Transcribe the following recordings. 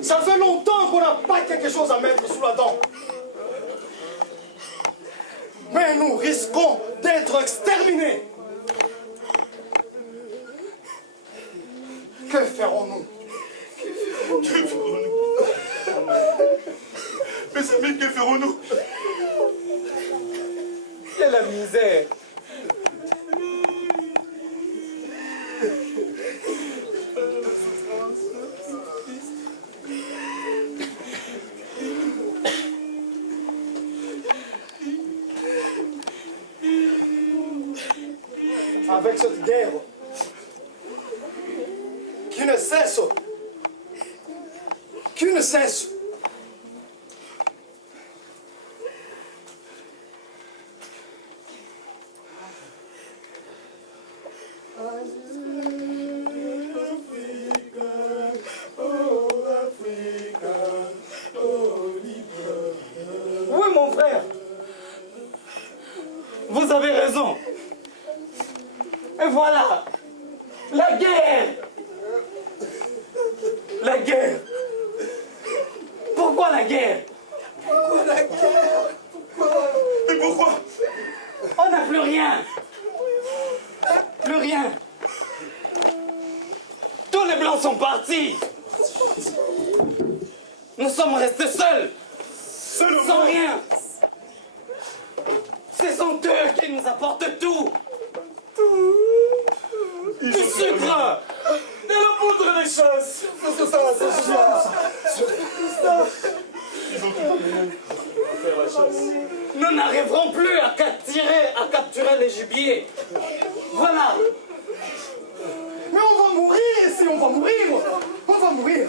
Ça fait longtemps qu'on n'a pas quelque chose à mettre sous la dent. Mais nous risquons d'être exterminés. Que ferons-nous? Que ferons-nous? Mes amis, que ferons-nous? Quelle la misère! Avec cette guerre qui ne cesse, Oui, mon frère, vous avez raison. Et voilà, la guerre. La guerre. Pourquoi la guerre? Pourquoi la guerre? Mais pourquoi? On n'a plus rien. Plus rien. Tous les Blancs sont partis. Nous sommes restés seuls. Sans rien. Ce sont eux qui nous apportent tout. Du sucre. De la poudre des chasses. c'est ça. Ils ont tout donné pour faire la chasse. Nous n'arriverons plus à capturer les gibiers. Voilà. Mais on va mourir ici, on va mourir.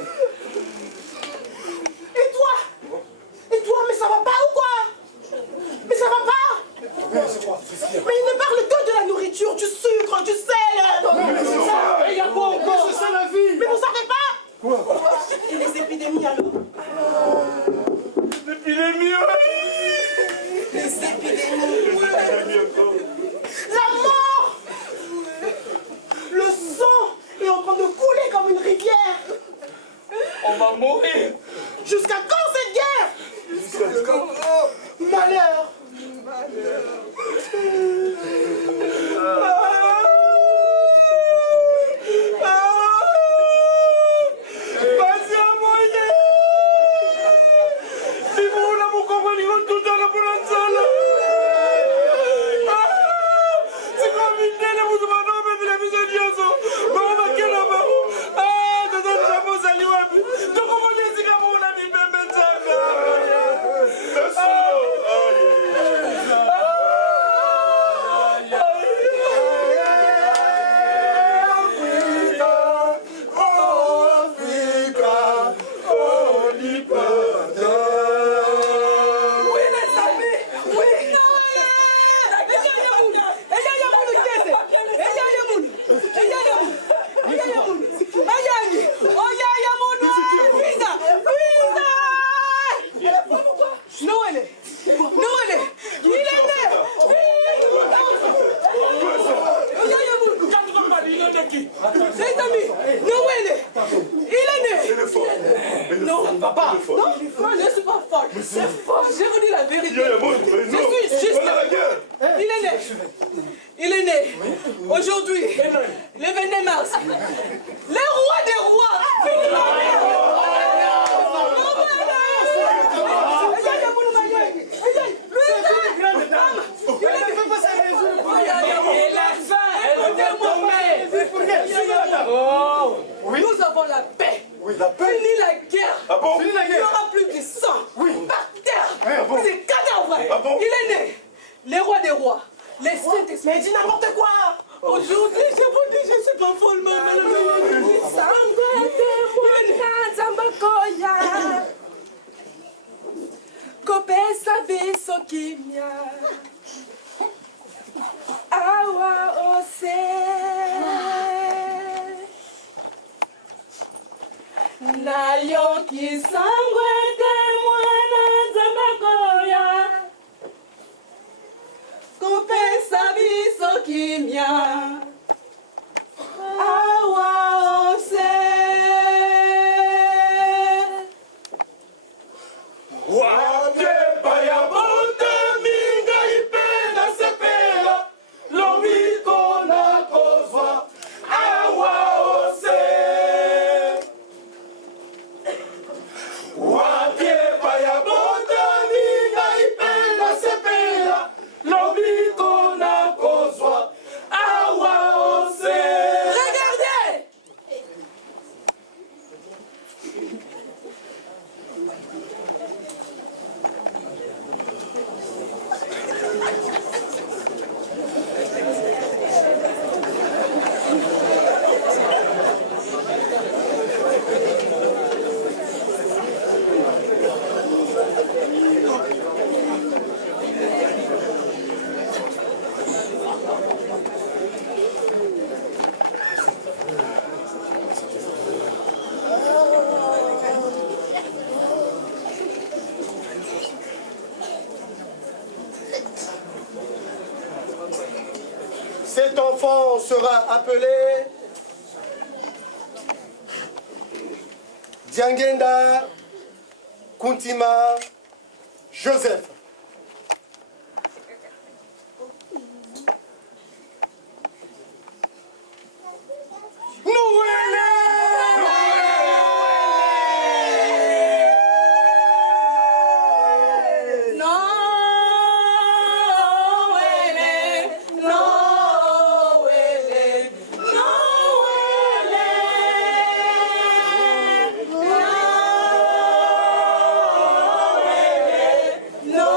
Et toi, mais ça va pas ou quoi? Mais ça va pas? Mais c'est quoi? Mais il ne parle que de la nourriture, du sucre, du sel. Mais c'est ça. Et il y a quoi encore? C'est ça la vie. Mais vous savez pas? Quoi? Et les épidémies alors? L'épidémie, oui. Les épidémies. L'épidémie encore. La mort. Le sang est en train de couler comme une rivière. On va mourir. Jusqu'à quand cette guerre? Jusqu'à quand? Malheur. Vas-y à moyen. Dis-moi la Cet enfant sera appelé Diangenda Kuntima Joseph. No!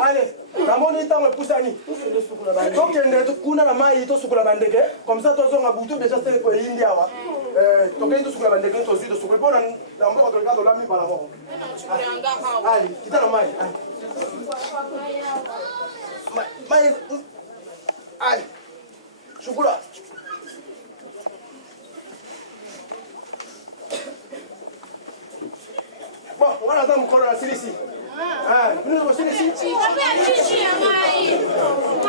Allez, la monnaie est en poussani. Donc, il y a un maïs, tout sur la bande. Comme ça, tu as un bouton déjà, c'est pour l'India. Donc, tu as tout sur la bande, tu as tout sur le bon. Tu as un peu de regard de l'ami par la mort. Allez, quitte le maïs. Maïs. Allez, chocolat. Bon, on va attendre encore la ici. Ah, nous aussi ici.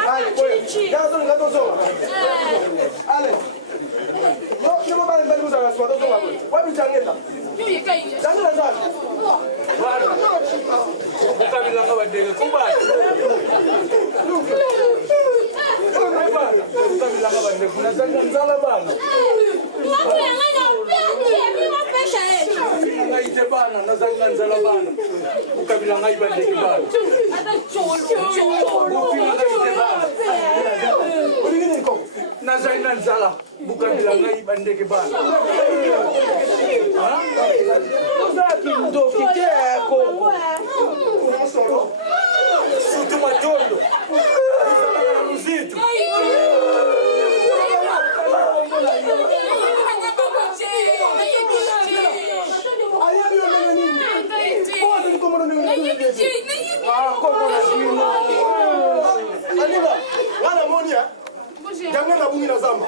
Allez, gâteau. Allez. Non, je ne veux pas les mettre à la soirée. Ouais, mais j'en ai là. J'en ai là. Voilà. Jambo na bungi na zamba.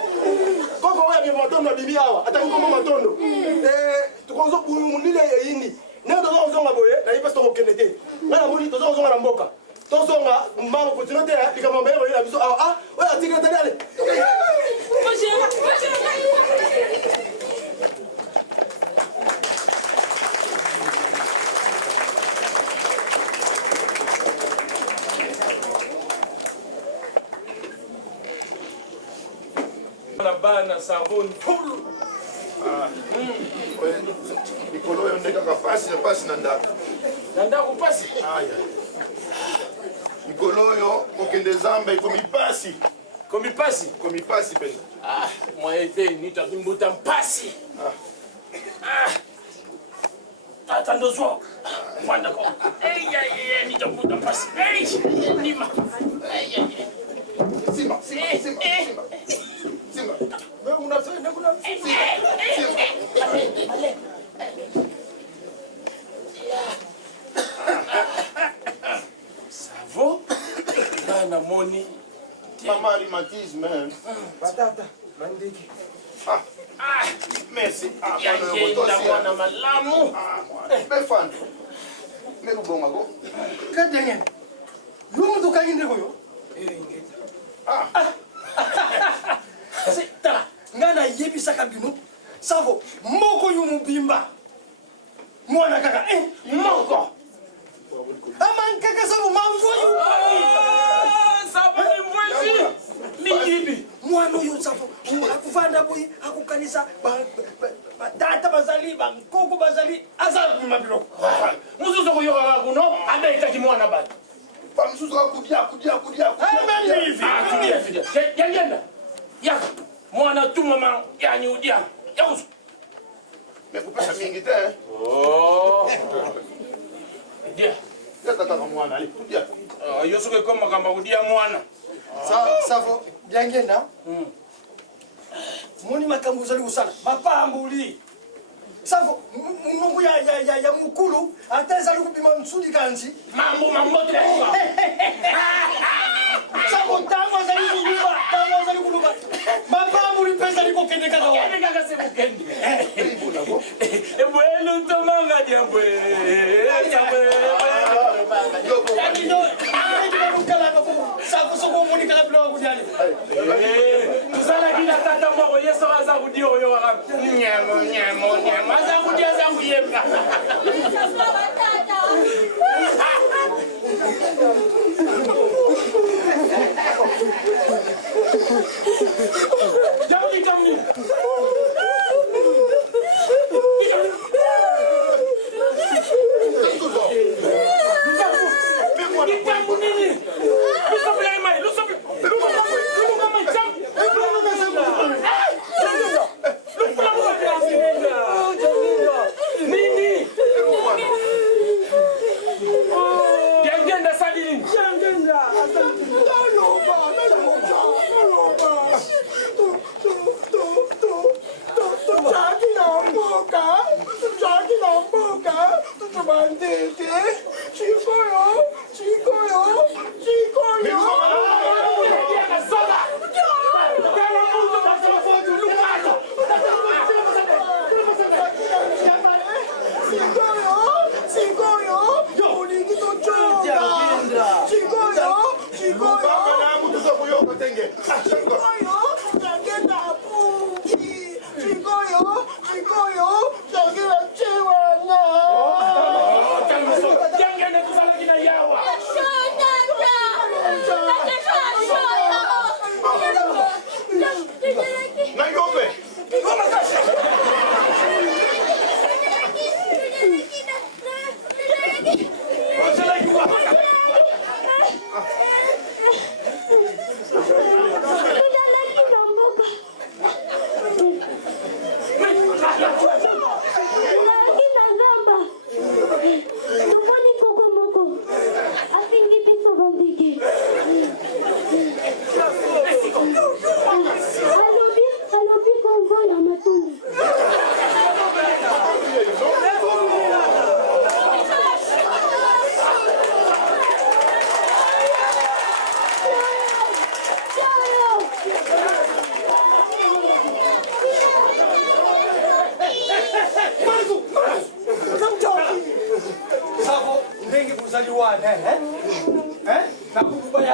Koko wewe matondo na bibi hawa. Ataki kama matondo. Tukonzo kumulile yindi. Ne dozo zonga boye na ipa stoko kenete. Na moni tozo zonga na mboka. Tozo nga mbango continuité ikamamba yebo ila biso oya atika tani ale. La bana savon full. Mikolo yo ndeka ka pasi na ndako. Na ndako pasi. Aya. Mikolo yo okende zamba ikomi pasi. Komi pasi. Komi pasi pesa. Moi ete nitakimbuta mpasi. Atando zo. Mwanda ko. Nitakimbuta mpasi. Nima. Simba. Wewe unafanya kuna Savo. Bana moni. Mama rhumatisme. batata bandiki. Merci. Yenda mwana malamu. Befan. Meru bonga go. Kadenge. Yo mtu kanyinde koyo. Tala, ngana yebisa kabino. Savo, moko yumubimba. Mwana kaka, moko. Aman kaka savo mamvoyu. Savo ni mvoji. Ni yibi. Mwana yo savo, akuvanda boy, akukanisa batata bazali, bankoko bazali, azali mabilo. Musuzo ko yoka kuno, anda itaki mwana bali. Pamsuzo kudia. Yenda. Yaka. Mwana tu mama yani udia. Yakusu. Mekupesa mingi te. Dia. Tata mwana ali kudia. Yosuke koma kama udia mwana. Savo, byangenda. Moni makambo zali usana. Mapambuli. Savo, mungu ya mukulu, ateza lukubima msudi kanzi. Mambo mamoto kwa. Savo, tango zali kuluba. Mapambuli pesa liko kende kaka wa. Kende kaka se mukende. Bueno tomanga diambwe. Savo soko moni kala bilo kujali. Kusana kila tata mwa yeso aza kudio yo waka. Nyamo. Aza kudia za kuyemba. Jamani kamni. bandeke. Chikoyo, chikoyo, chikoyo. Chikoyo, ulingi tochonga. Chikoyo, chikoyo. Chikoyo, jangenda pungi. Chikoyo, chikoyo, jangenda chewana. Jangenda kusala kina yawa. Na yobe.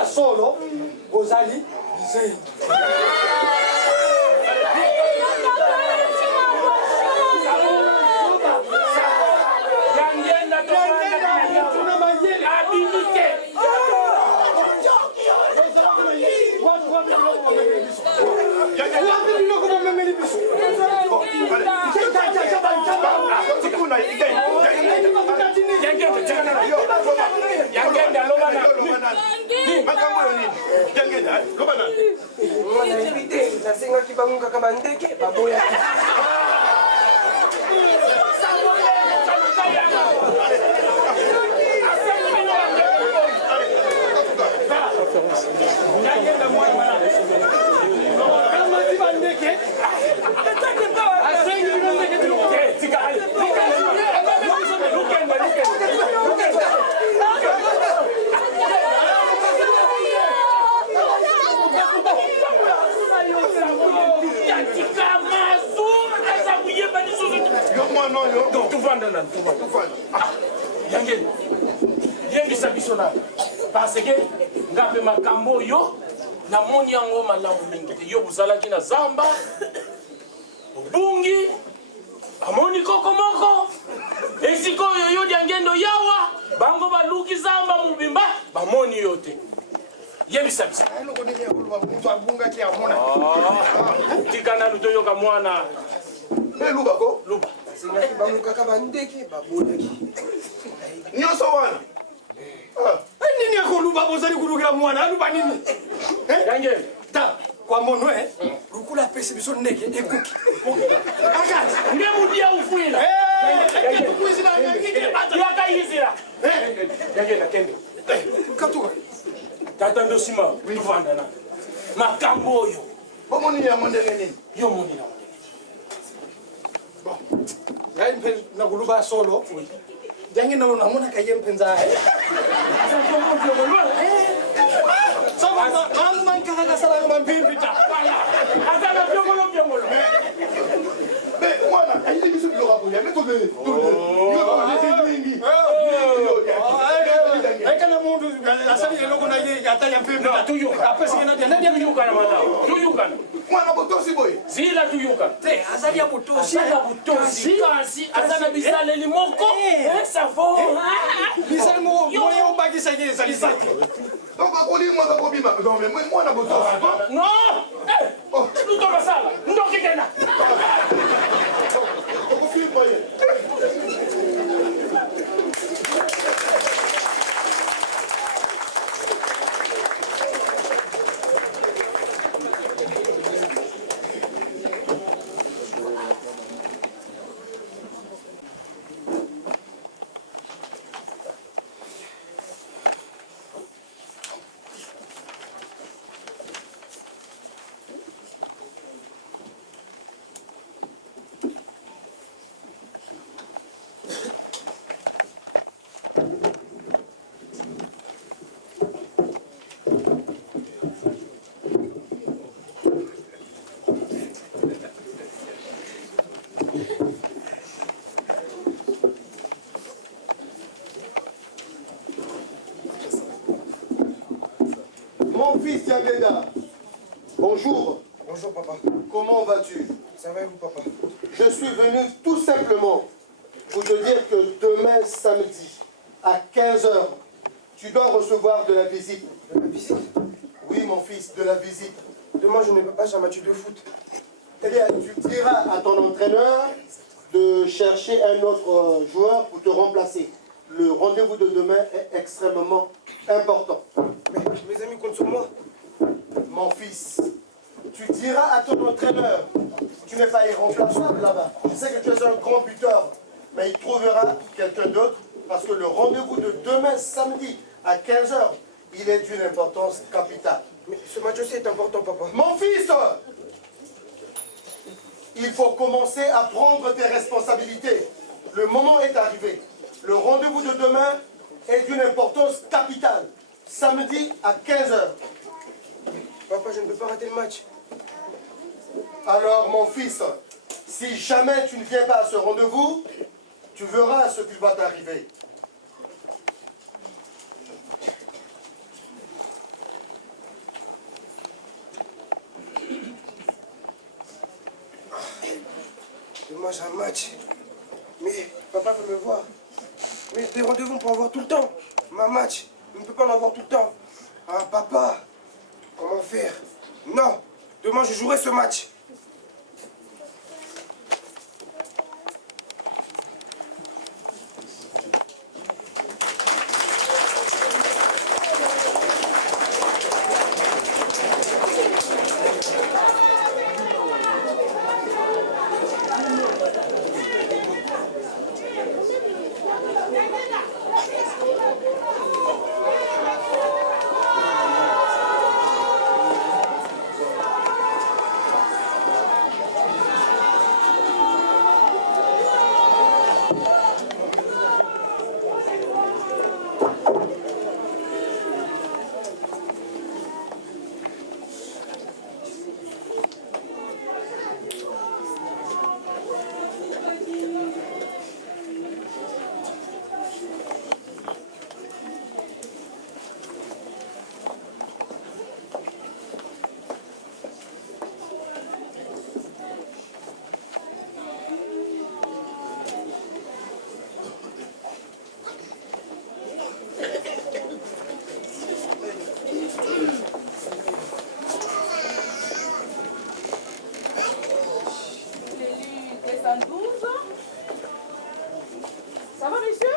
Solo, Gozali, Zé. Nasenga kibanguka kama ndeke baboya. Parce que ngape makambo yo na moni yango malamu mingi te yo buzalaki na zamba bungi amoni koko moko esiko yo diangendo yawa bango baluki zamba mubimba bamoni yo te yebisa bisa tikana lutoyoka mwana Luba ko? luba Nasenga kibanguka kama ndeke baboya. Nyonso wana. Nini yako luba bozali kurukira mwana aluba nini? yange Ta kwa mono rukula pesa biso ndeke ekuki. Akati nge mudia ufuila kuizina yaka yizira yange na kende katuka. tata ndo sima tuvanda na makambo oyo Bomoni ya mondenge nini? yo moni na Ngai mpe na kuluba solo. Jange na unamona kayempenza. Sawa mama mankaka sala mambimbi ta. azana byongolo byongolo Me mwana, ayili bisu bilo hapo ya meto bele. Yo ba ndenge. Ekana mundu asali eloko na ye ataya mpimbi ta. tuyuka Apesi ngena dia ndia tuyuka na mata tuyuka Mwana botosi boy. zila tuyuka te azali ya butosi. azana butosi kasi azana bisaleli moko savo Bisali mo moyo bagisa ye zali zaki. Donc akoli mwana ko bima. Non mais mwana botosi. non lutoka sala ndoki tena Ko fi boy. Mon fils Diangenda, bonjour. Bonjour, papa. Comment vas-tu? Ça va et vous, papa? Je suis venu tout simplement pour te dire que demain samedi, à 15 h, tu dois recevoir de la visite. De la visite? Oui, mon fils, de la visite. Demain, je ne peux pas, j'ai un match de foot. Eh bien, tu diras à ton entraîneur de chercher un autre joueur pour te remplacer. Le rendez-vous de demain est extrêmement important. Mais mes amis comptent sur moi. Mon fils, tu diras à ton entraîneur, tu n'es pas irremplaçable là-bas. Je sais que tu es un grand buteur, mais il trouvera quelqu'un d'autre parce que le rendez-vous de demain samedi à 15 h, il est d'une importance capitale. Mais ce match aussi est important, papa. Mon fils, il faut commencer à prendre tes responsabilités. Le moment est arrivé. Le rendez-vous de demain est d'une importance capitale. Samedi à 15 h. Papa, je ne peux pas rater le match. Alors, mon fils, si jamais tu ne viens pas à ce rendez-vous, tu verras ce qui va t'arriver. Demain, j'ai un match. Mais papa veut me voir. Mais des rendez-vous, on peut en avoir tout le temps. Ma match, on ne peut pas en avoir tout le temps. Ah, papa, comment faire? Non, demain, je jouerai ce match. Ça va, monsieur?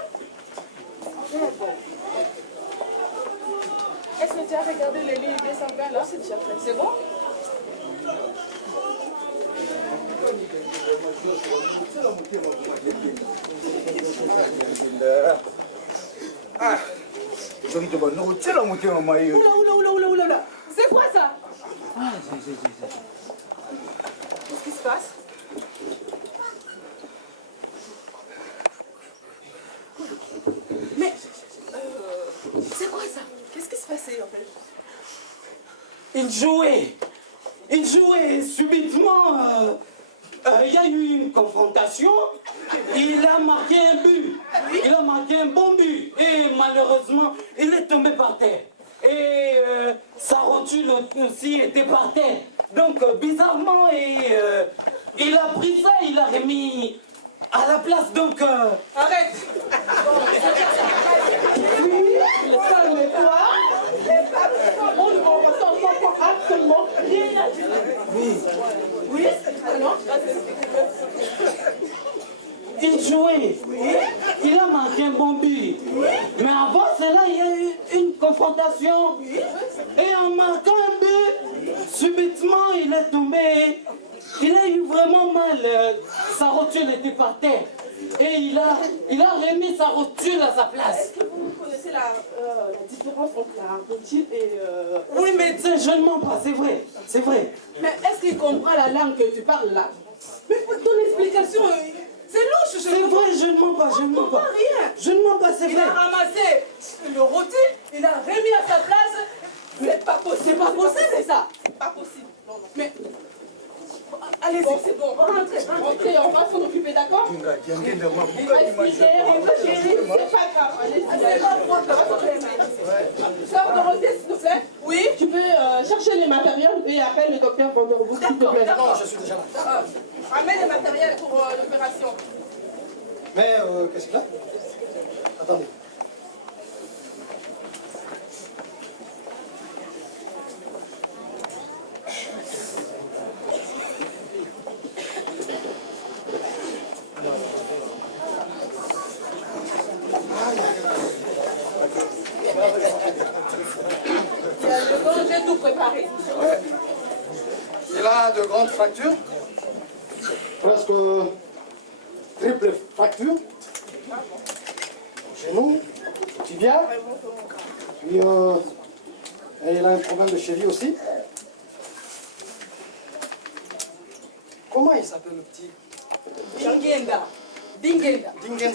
Est-ce que tu as regardé les livres 220 là? C'est déjà fait. C'est bon? Ah, Oula. C'est quoi ça? Qu'est-ce qui se passe? Mais, c'est quoi ça? Qu'est-ce qui se passait en fait? Il jouait subitement. Il y a eu une confrontation. Il a marqué un but. Il a marqué un bon but. Et malheureusement, il est tombé par terre. Et sa rotule aussi était par terre. Donc, bizarrement, il a pris ça, il l'a remis à la place. Donc, Arrête! Oui, calme-toi. On ne va pas absolument rien à dire. Oui, non? il jouait. Il a marqué un bon but. Mais avant cela, il y a eu une confrontation. Et en marquant un but, subitement, il est tombé. Il a eu vraiment mal. Sa rotule était par terre. Et il a remis sa rotule à sa place. Est-ce que vous connaissez la différence entre la rotule et... Oui, mais tiens, je ne mens pas, c'est vrai. C'est vrai. Mais est-ce qu'il comprend la langue que tu parles là? Mais ton explication, c'est louche. C'est vrai, je ne mens pas, je ne mens pas. Rien. Je ne mens pas, c'est Il vrai. a ramassé le rôti, il a remis à sa place. C'est pas possible. C'est pas possible, c'est ça. C'est pas possible. Non. Mais allez-y, c'est bon. Rentrez, on va s'en occuper, d'accord? C'est pas grave. Sœur Dorothée, s'il te plaît. Oui. Tu peux chercher les matériels et appelle le docteur Vanderbourg, s'il te plaît. Non, je suis déjà là. Ramène les matériels pour l'opération. Mais qu'est-ce qu'il y a? Attendez. J'ai tout préparé. Il a de grandes fractures, presque triple fracture. Chez nous, tibia. Puis il a un problème de cheville aussi. Comment il s'appelle le petit? Dingenda. Dingenda. Dingenda.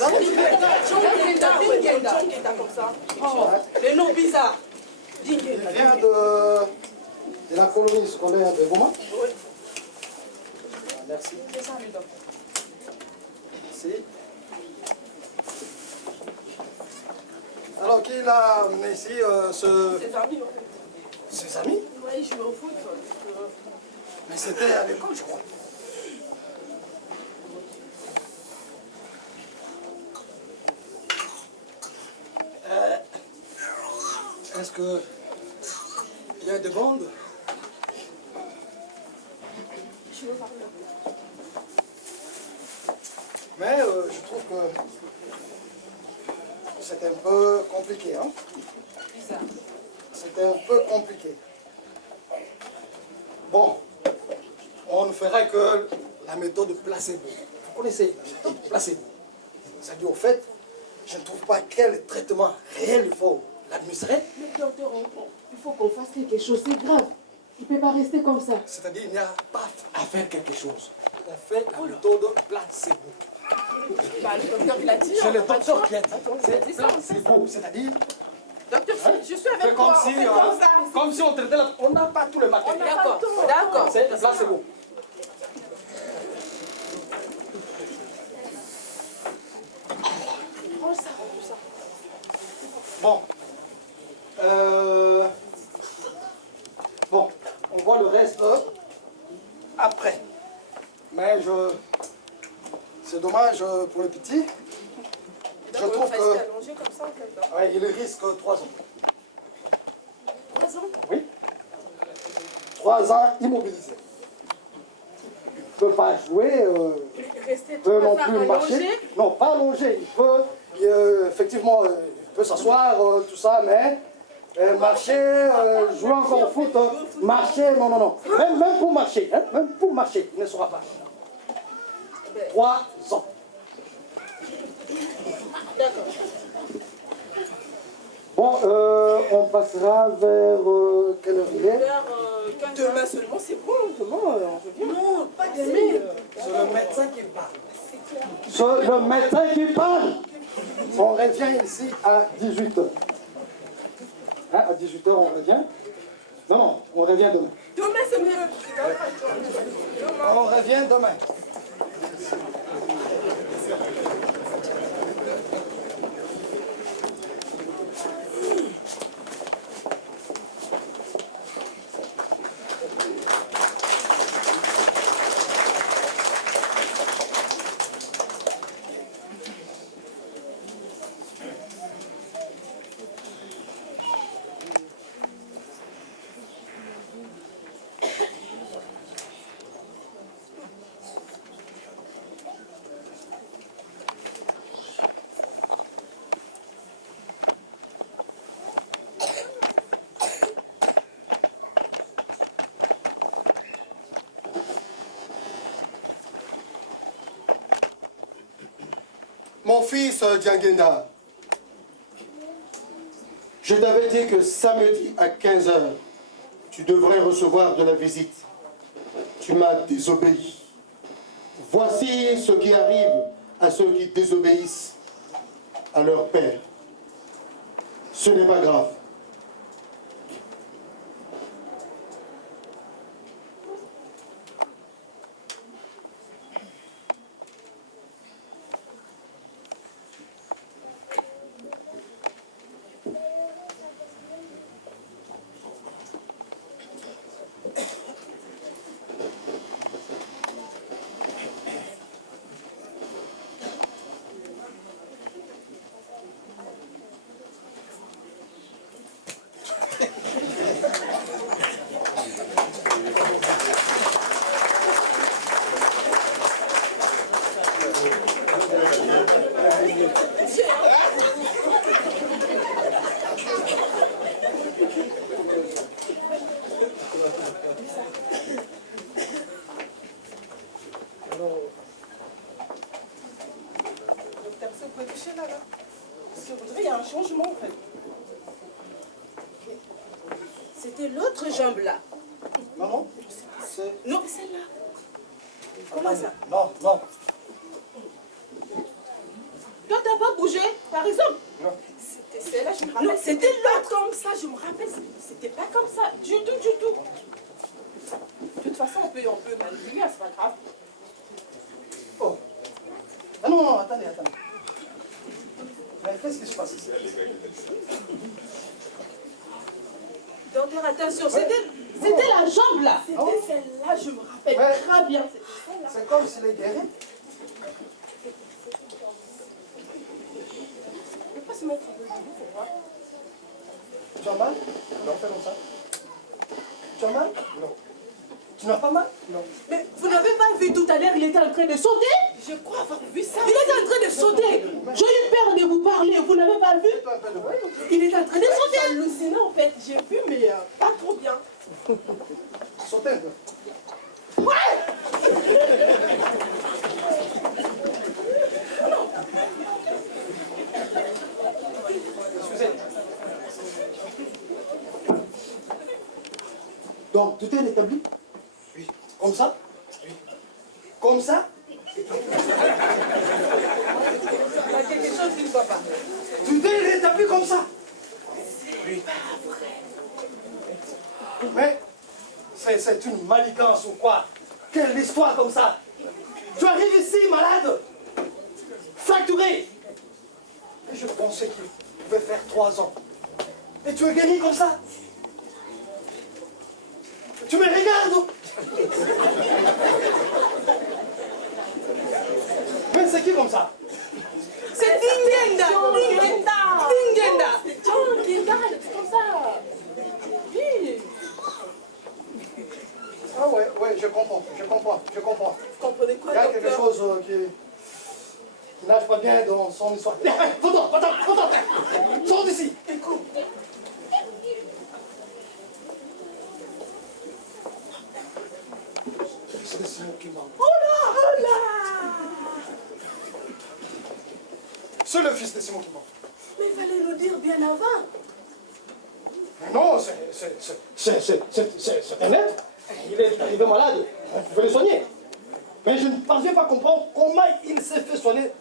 Dingenda comme ça. Oh, le nom bizarre. Il vient de la colonie scolaire de Goma. Oui. Merci. C'est ça, le docteur. Merci. Alors, qui l'a amené ici Ses amis, Ses amis? Oui, il joue au foot. Mais c'était à l'école, je crois. Est-ce que il y a des bandes? Mais je trouve que c'est un peu compliqué, hein? Bizarre. C'est un peu compliqué. Bon, on ne ferait que la méthode placebo. Vous connaissez la méthode placebo? C'est-à-dire, au fait, je ne trouve pas quel traitement réel il faut l'administrer. Mais docteur, il faut qu'on fasse quelque chose, c'est grave. Il ne peut pas rester comme ça. C'est-à-dire, il n'y a pas à faire quelque chose. On fait la méthode placebo. Bah, le docteur, il a dit. C'est le docteur qui a dit. C'est Placebo, c'est-à-dire, docteur, je suis avec c'est toi. comme si, comme si on traitait la... On n'a pas tous les matériels. D'accord, d'accord. C'est le placebo. Bon. Bon, on voit le reste après. Mais c'est dommage pour le petit. Je trouve que ouais, il risque 3 ans. 3 ans? Oui. 3 ans immobilisé. Il ne peut pas jouer. Rester Il peut 3 non ans plus marcher. allongé? Non, pas allongé. Il peut, effectivement, il peut s'asseoir, tout ça, mais marcher, jouer encore au foot, marcher, non, non, non. Même pour marcher, hein, même pour marcher, il ne sera pas. 3 ans. D'accord. Bon, on passera vers quelle heure il est? Vers demain seulement, c'est bon. Demain, on revient. Non, pas demain. C'est le médecin qui parle. C'est le médecin qui parle. On revient ici à 18h. Hein, à 18h, on revient. Non, non, on revient demain. Demain, c'est mieux. On revient demain. Mon fils Djangenda, je t'avais dit que samedi à 15h, tu devrais recevoir de la visite. Tu m'as désobéi. Voici ce qui arrive à ceux qui désobéissent à leur père. Ce n'est pas grave. pouvez toucher là. Parce qu'on dirait qu'il y a un changement en fait. C'était l'autre jambe là. Maman, Non, celle-là. Comment ça? Non, non. Toi, t'as pas bougé, par exemple? Non. C'était celle-là, je me rappelle. Non, c'était l'autre comme ça, je me rappelle. C'était pas comme ça, du tout, du tout. De toute façon, on peut manipuler, c'est pas grave. Oh. Ah non, non, attendez. Mais qu'est-ce qui se passe ici? Docteur, attention, c'était la jambe là. C'était celle-là, je me rappelle très bien. C'est comme s'il est guéri. Il ne peut pas se mettre debout pour voir. Tu as mal? Non, fais comme ça. Tu as mal? Non. Tu n'as pas mal? Non. Mais vous n'avez pas vu tout à l'heure, il était en train de sauter? Je crois avoir vu ça. Il était en train de sauter. J'ai eu peur de vous parler, vous n'avez pas vu? Il était en train de sauter. C'est hallucinant en fait, j'ai vu mais pas trop bien. Sautez un peu. Excusez. Donc, tout est rétabli? Oui. Comme ça? Oui. Comme ça? Il y a quelque chose qui ne va pas. Tout est rétabli comme ça? Oui. Mais, c'est une maligance ou quoi? Quelle histoire comme ça? Tu arrives ici malade, fracturé. Et je pensais qu'il pouvait faire 3 ans. Et tu es guéri comme ça? Tu me regardes? Mais c'est qui comme ça? C'est Dingenda. Dingenda. C'est comme ça. Oui. Ah ouais, je comprends. Vous comprenez quoi, Il y a docteur? quelque chose qui nage pas bien dans son histoire. Va-t'en. Sors d'ici. Écoute. C'est des signaux qui manquent. Oh là. C'est le fils de Simon qui manque. Mais il fallait nous dire bien avant. Mais non, c'est un être. Il est arrivé malade. Il faut le soigner. Mais je ne parviens pas à comprendre comment il s'est fait soigner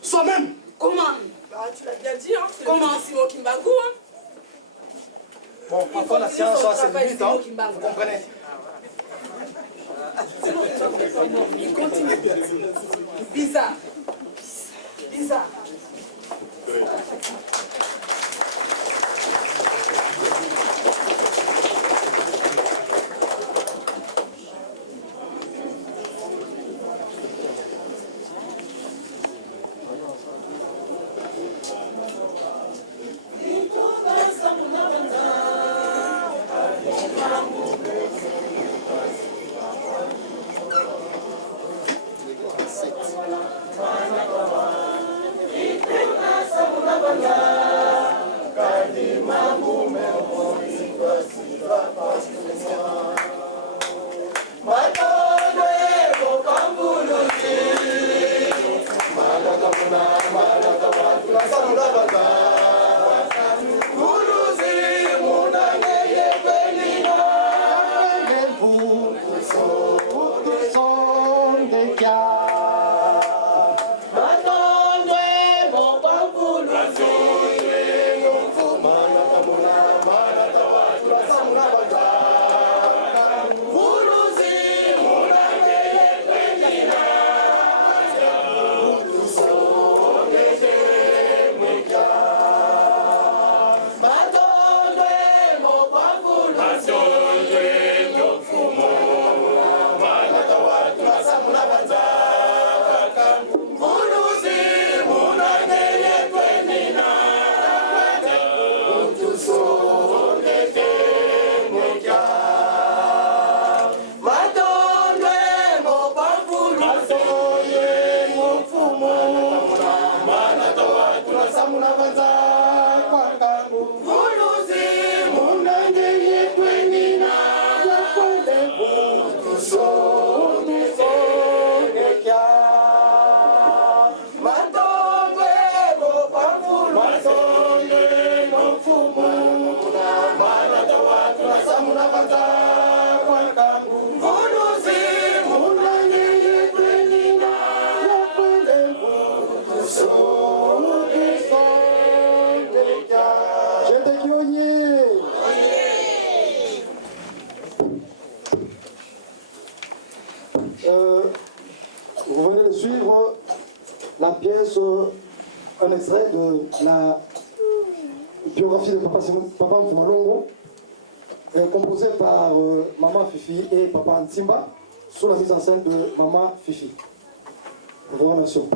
soi-même. Comment? Bah, tu l'as bien dit, hein. Comment? Simon Kimbangu, hein. Bon, parfois la science a ses limites, hein. Vous comprenez? Il continue. Bizarre. la pièce, un extrait de la biographie de Papa Mfumalongo, composée par Maman Fifi et Papa Ntimba, sous la mise en scène de Maman Fifi. Nous vous remercions.